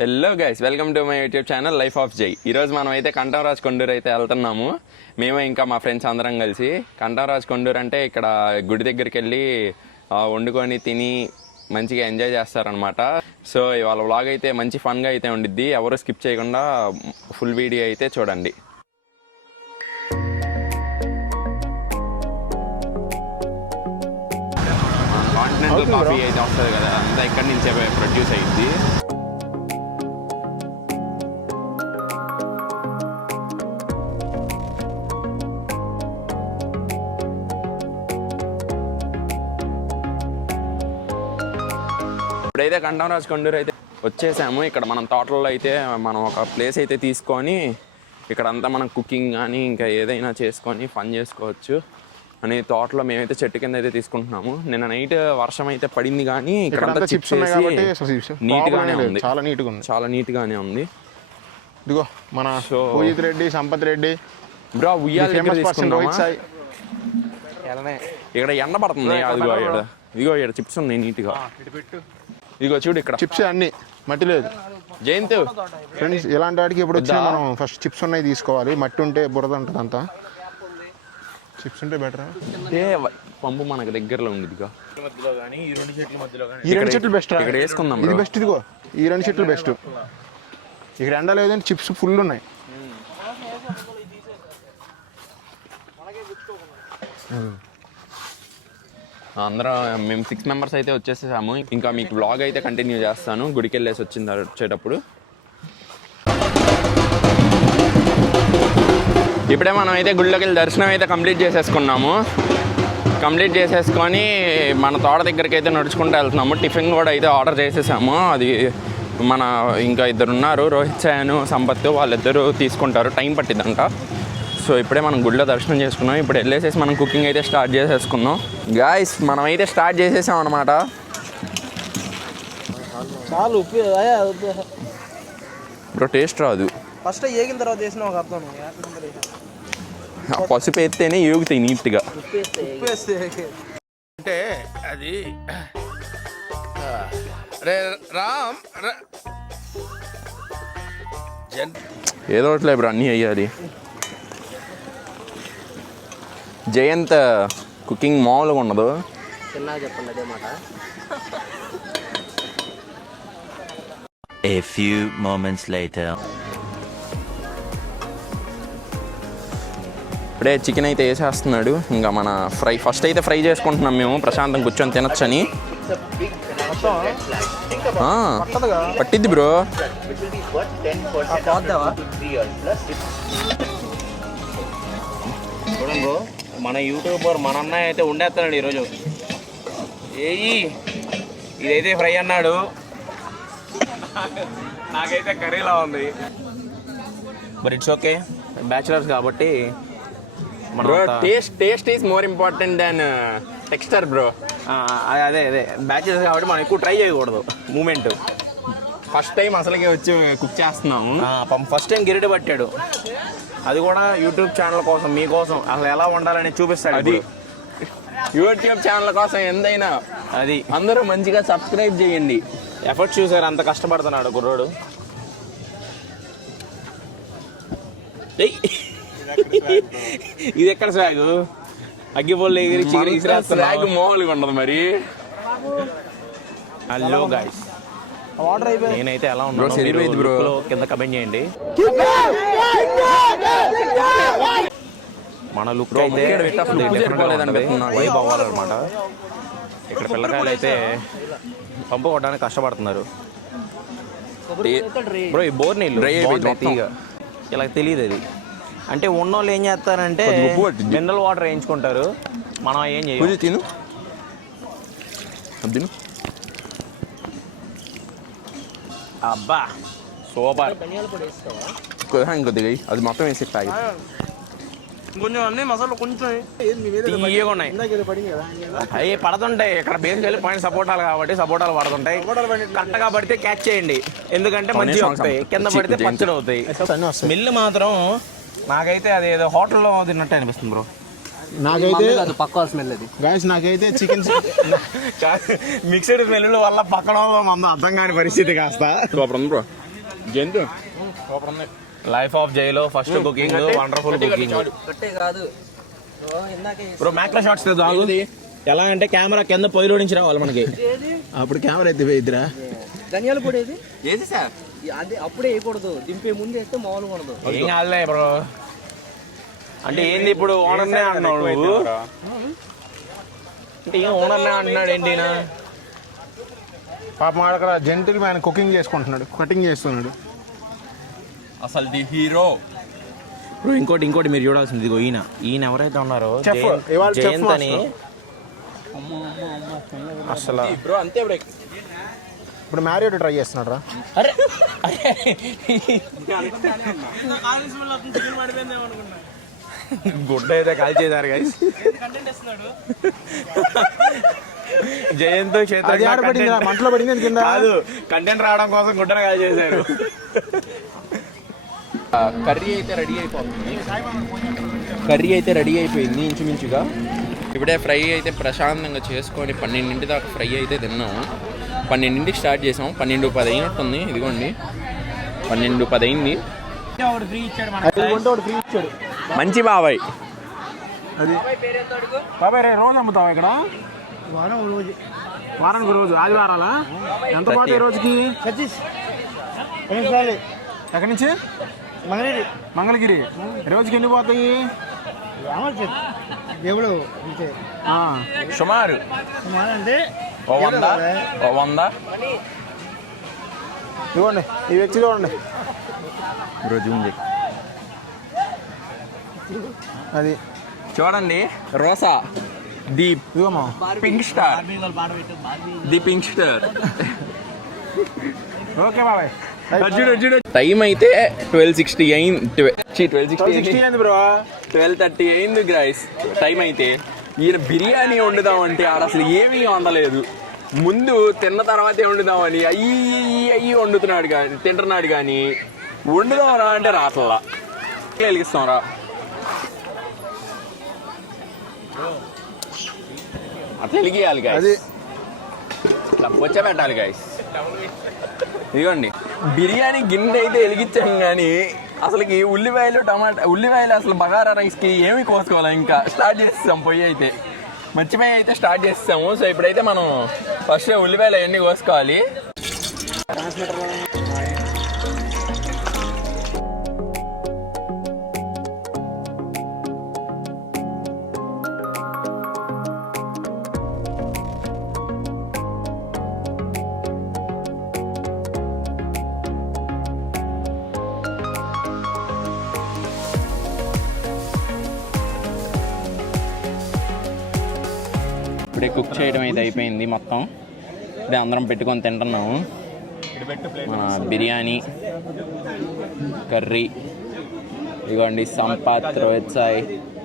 Hello guys, welcome to my YouTube channel life of జై. ఈరోజు మనం అయితే కంఠంరాజ్ కొండూరు అయితే వెళ్తున్నాము. మేము ఇంకా మా ఫ్రెండ్స్ అందరం కలిసి. కంఠంరాజ్ కొండూరు అంటే ఇక్కడ గుడి దగ్గరికి వెళ్ళి వండుకొని తిని మంచిగా ఎంజాయ్ చేస్తారనమాట. సో ఇవాళ వ్లాగ్ అయితే మంచి ఫన్గా అయితే ఉండిద్ది. ఎవరు స్కిప్ చేయకుండా ఫుల్ వీడియో అయితే చూడండి. కాంటినెంటల్ కాఫీ అయితే వస్తుంది కదా, అంతా ఇక్కడి నుంచే ప్రొడ్యూస్ అయ్యింది. ఇప్పుడైతే కంఠంరాజ్ కొండూరు అయితే వచ్చేసాము. ఇక్కడ మనం తోటల్లో అయితే మనం ఒక ప్లేస్ అయితే తీసుకొని ఇక్కడ అంతా మనం కుకింగ్ కానీ ఇంకా ఏదైనా చేసుకొని ఫన్ చేసుకోవచ్చు అని తోటలో మేమైతే చెట్టు కింద అయితే తీసుకుంటున్నాము. నిన్న నైట్ వర్షం అయితే పడింది కానీ ఇక్కడ చిప్స్ నీట్గానే ఉంది, చాలా నీట్గానే ఉంది. ఇదిగో మన పూజిత్ రెడ్డి, సంపత్ రెడ్డి బ్రో ఉయ్యాల ఇక్కడ ఎండ పడుతుంది. ఇదిగో ఇక్కడ చిప్స్ ఉన్నాయి నీట్గా. ఇదిగో చూడు ఇక్కడ చిప్స్ అన్ని మట్టి లేదు. జయంత్ ఫ్రెండ్స్, ఇలాంటి వాటికి ఇప్పుడు వచ్చి మనం ఫస్ట్ చిప్స్ ఉన్నాయి తీసుకోవాలి. మట్టి ఉంటే బురద ఉంటుంది, అంతా చిప్స్ ఉంటే బెటర్. పంపు మనకు దగ్గరలో ఉంది. ఇదిగో ఈ రెండు చెట్లు బెస్ట్ ఇక్కడ వేసుకుందాం. ఇది బెస్ట్. ఇదిగో ఈ రెండు చెట్లు బెస్ట్. ఇక్కడ ఎండ లేదంటే చిప్స్ ఫుల్ ఉన్నాయి. అందరం మేము 6 మెంబర్స్ అయితే వచ్చేసేసాము. ఇంకా మీకు వ్లాగ్ అయితే కంటిన్యూ చేస్తాను గుడికి వెళ్ళేసి వచ్చేటప్పుడు. ఇప్పుడే మనం అయితే గుడిలోకి వెళ్ళి దర్శనం అయితే కంప్లీట్ చేసేసుకున్నాము. కంప్లీట్ చేసేసుకొని మన తోట దగ్గరికి అయితే నడుచుకుంటూ వెళ్తున్నాము. టిఫిన్ కూడా అయితే ఆర్డర్ చేసేసాము. అది మన ఇంకా ఇద్దరు ఉన్నారు, రోహిత్ సాయను సంపత్, వాళ్ళిద్దరూ తీసుకుంటారు. టైం పట్టిద్దంట. సో ఇప్పుడే మనం గుడిలో దర్శనం చేసుకున్నాం. ఇప్పుడు వెళ్ళేసేసి మనం కుకింగ్ అయితే స్టార్ట్ చేసేసుకున్నాం. గాయస్ మనం అయితే స్టార్ట్ చేసేసాం అనమాట. చాలు ఇప్పుడు టేస్ట్ రాదు. ఫస్ట్ ఏగిన తర్వాత వేసిన ఒక అర్థం. పసుపు వేస్తేనే ఏగుతాయి నీట్గా. అంటే అది రామ్ ఏదో ఒకటి ఇప్పుడు అన్నీ వేయాలి. జయంత్ కుకింగ్ మామూలుగా ఉండదు. చిన్నగా చెప్పండి అదే మాట. A few moments later. ఇప్పుడే చికెన్ అయితే వేసేస్తున్నాడు. ఇంకా మన ఫస్ట్ అయితే ఫ్రై చేసుకుంటున్నాం మేము ప్రశాంతం కూర్చొని తినొచ్చని. పట్టిద్ది బ్రో. చూడండి బ్రో, మన యూట్యూబర్ మన అన్నయ్య అయితే ఉండేస్తున్నాడు ఈరోజు. ఇదైతే ఫ్రై అన్నాడు, నాకైతే కర్రీలా ఉంది. బట్ ఇట్స్ ఓకే, బ్యాచులర్స్ కాబట్టి bro taste is more important than texture bro. అదే బ్యాచులర్స్ కాబట్టి మనం ఎక్కువ ట్రై చేయకూడదు. మూమెంట్ ఫస్ట్ టైం అసలుకే వచ్చి కుక్ చేస్తున్నాము. ఫస్ట్ టైం గిరిట పట్టాడు, అది కూడా యూట్యూబ్ ఛానల్ కోసం, మీకోసం అసలు ఎలా ఉండాలని చూపిస్తాడు. అది యూట్యూబ్ ఛానల్ కోసం ఎంతైనా అది అందరూ మంచిగా సబ్స్క్రైబ్ చేయండి. ఎఫర్ట్స్ చూసారు, అంత కష్టపడుతున్నాడు కుర్రోడు. ఇది ఎక్కడ స్వాగ్? అగ్గిపొల్లు ఎగిరి స్వాగ్ మామూలుగా ఉండదు మరి. హలో గైస్, నేనైతే ఎలా ఉన్నాను కింద కమెంట్ చేయండి. మన లుక్ అయితే వైబ్ అవ్వాలన్నమాట. ఇక్కడ పిల్లకాయలు అయితే పంపు కొట్టడానికి కష్టపడుతున్నారు. బ్రో ఈ బోర్ నీళ్ళు ఇలా తెలియదు. అది అంటే ఉన్నోళ్ళు ఏం చేస్తారంటే మినరల్ వాటర్ వేయించుకుంటారు. మనం ఏం చేయాలి? తిను అబ్బా సూపర్. ఇంకొద్దిగా అది మొత్తం వేసి తాగి కొంచెం అన్ని మసాలా కొంచెం తీయగా ఉన్నాయి. అవి పడుతుంటాయి ఇక్కడ బేస్కి వెళ్ళి పాయింట్ సపోటాలు కాబట్టి సపోటాలు పడుతుంటాయి. కరెక్ట్గా పడితే క్యాచ్ చేయండి, ఎందుకంటే మంచిగా వస్తాయి. కింద పడితే పచ్చడి అవుతాయి. స్మెల్ మాత్రం నాకైతే అది ఏదో హోటల్లో తిన్నట్టు అనిపిస్తుంది బ్రో. నాకైతే పక్కా స్మెల్ అది గాయస్. నాకైతే చికెన్ మిక్స్డ్ స్మెల్ వల్ల పక్కన మంది అర్థం కాని పరిస్థితి కాస్త. బ్రో జంతు సూపర్ ఉంది. Life of Xylo first cooking wonderful cooking. Bro macro shots ఆగు. ఎలా అంటే కెమెరా కింద పొయ్యిలో నుంచి రావాలి మనకి, అప్పుడు కెమెరా ఎత్తి పోయిద్దిరా. ధనియాల పొడి ఏది సార్? అదే అప్పుడే వేయకూడదు, దింపే ముందు వేస్తే మామూలుగా ఉండదు. ఏం కాదులే బ్రో. అంటే ఏంది ఇప్పుడు ఓనర్నే అంటున్నావు నువ్వు? అంటే ఏం ఓనర్నే అంటున్నాడు ఏంటి ఈయన? పాపం అక్కడ జెంటిల్ మ్యాన్ కుకింగ్ చేసుకుంటున్నాడు, కటింగ్ చేస్తున్నాడు. అసలు ది హీరో. బ్రో ఇంకోటి మీరు చూడాల్సింది ఇదిగో ఈయన ఎవరైతే ఉన్నారో Chef. ఇవాళ chef జయంత్ అని. అసలు బ్రో అంతే బ్రేక్. ఇప్పుడు మ్యారియడ్ ట్రై చేస్తున్నాడు రా. అరే గుడ్డ అయితే కాల్ చేశారు గైస్. జయంత్ మంటలో పడింది కింద. కాదు, కంటెంట్ రావడం కోసం గుడ్డను కాల్ చేశారు. కర్రీ అయితే రెడీ అయిపోయింది ఇంచుమించుగా. ఇప్పుడే ఫ్రై అయితే ప్రశాంతంగా చేసుకొని 12 దాకా ఫ్రై అయితే తిన్నాము. 12 స్టార్ట్ చేసాము, 12:10 అయినట్టుంది. ఇదిగోండి 12:10 అయింది. మంచి బాబాయ్. అది బాబాయ్ రే రోజు అమ్ముతావా ఇక్కడ? వారానికి రోజు, ఆదివారాలా? ఎంత పోతాయి రోజుకి? ఎక్కడి నుంచి? మంగళగిరి. రోజుకి ఎన్ని పోతాయి? దేవుడు సుమారు అంటే 100. ఇవ్వండి, ఈ వ్యక్తి చూడండి. రోజు ఉంది అది చూడండి, రోసా ది ఇదిగోమా pink star. The pink star. Okay బాబాయ్. టైం అయితే 12:60 అయింది. 60 అయింది బ్రో. 12:30 అయింది గ్రైస్ టైం అయితే. ఈయన బిర్యానీ వండుదామంటే ఆడ అసలు ఏమీ వండలేదు. ముందు తిన్న తర్వాతే వండుదామని అయ్యి వండుతున్నాడు కానీ తింటున్నాడు కానీ వండుదాం రా అంటే రాట్లా. వెలిగిస్తాం రా. అట్లా వెలిగియాలి గాయస్, వచ్చే పెట్టాలి గాయస్. ఇదిగోండి బిర్యానీ గిన్నె అయితే వెలిగించాం కానీ అసలుకి ఉల్లిపాయలు అసలు బగారా రైస్కి ఏమి కోసుకోవాలి. ఇంకా స్టార్ట్ చేస్తాం పొయ్యి అయితే, మర్చిపోయి అయితే స్టార్ట్ చేస్తాము. సో ఇప్పుడైతే మనం ఫస్ట్ ఉల్లిపాయలు అవన్నీ కోసుకోవాలి. ఇప్పుడే కుక్ చేయడం అయితే అయిపోయింది మొత్తం. ఇప్పుడే అందరం పెట్టుకొని తింటున్నాము. మన బిర్యానీ కర్రీ ఇదిగోండి, సంపాత్, రోహిత్ సాయి,